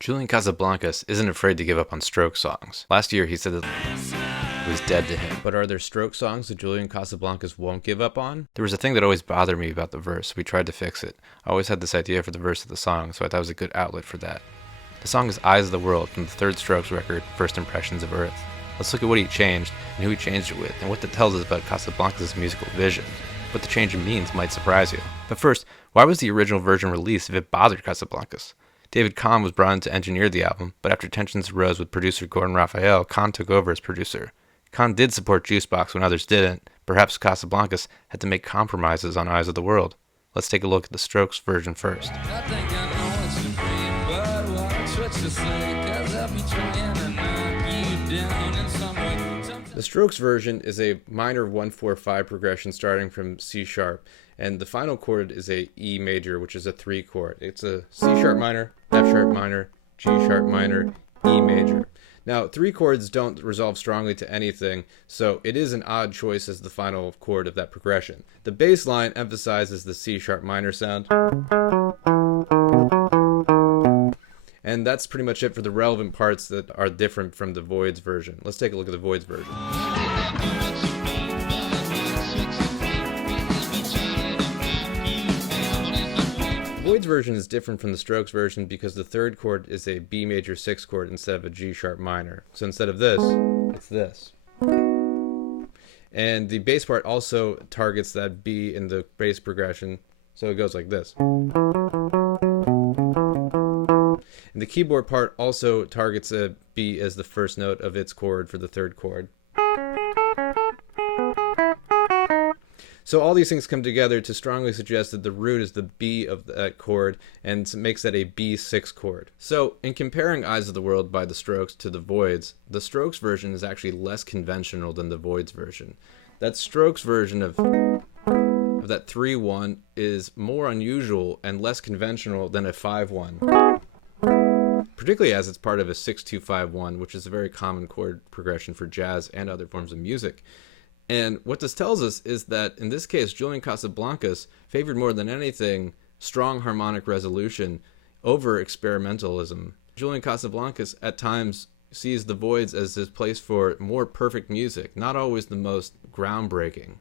Julian Casablancas isn't afraid to give up on stroke songs. Last year he said that it was dead to him. But are there stroke songs that Julian Casablancas won't give up on? There was a thing that always bothered me about the verse. We tried to fix it. I always had this idea for the verse of the song, so I thought it was a good outlet for that. The song is Eyes of the World from the Third Strokes record, First Impressions of Earth. Let's look at what he changed and who he changed it with, and what that tells us about Casablancas' musical vision. What the change means might surprise you. But first, why was the original version released if it bothered Casablancas? David Kahn was brought in to engineer the album, but after tensions arose with producer Gordon Raphael, Kahn took over as producer. Kahn did support Juicebox when others didn't. Perhaps Casablancas had to make compromises on Eyes of the World. Let's take a look at the Strokes version first. I think I know it's a dream, but watch what you say, 'cause I'll be trying to knock you down in some way. The Strokes version is a minor 1-4-5 progression starting from C sharp, and the final chord is a E major, which is a 3 chord. It's a C sharp minor, F sharp minor, G sharp minor, E major. Now, 3 chords don't resolve strongly to anything, so it is an odd choice as the final chord of that progression. The bass line emphasizes the C sharp minor sound. And that's pretty much it for the relevant parts that are different from the Voidz version. Let's take a look at the Voidz version. Voidz version is different from the Strokes version because the third chord is a B major 6 chord instead of a G sharp minor. So instead of this, it's this. And the bass part also targets that B in the bass progression, so it goes like this. And the keyboard part also targets a B as the first note of its chord for the third chord. So all these things come together to strongly suggest that the root is the B of that chord and makes that a B6 chord. So in comparing Eyes of the World by the Strokes to the Voidz, the Strokes version is actually less conventional than the Voidz version. That Strokes version of that 3-1 is more unusual and less conventional than a 5-1. Particularly as it's part of a 6-2-5-1, which is a very common chord progression for jazz and other forms of music. And what this tells us is that, in this case, Julian Casablancas favored more than anything strong harmonic resolution over experimentalism. Julian Casablancas at times sees the Voidz as his place for more perfect music, not always the most groundbreaking.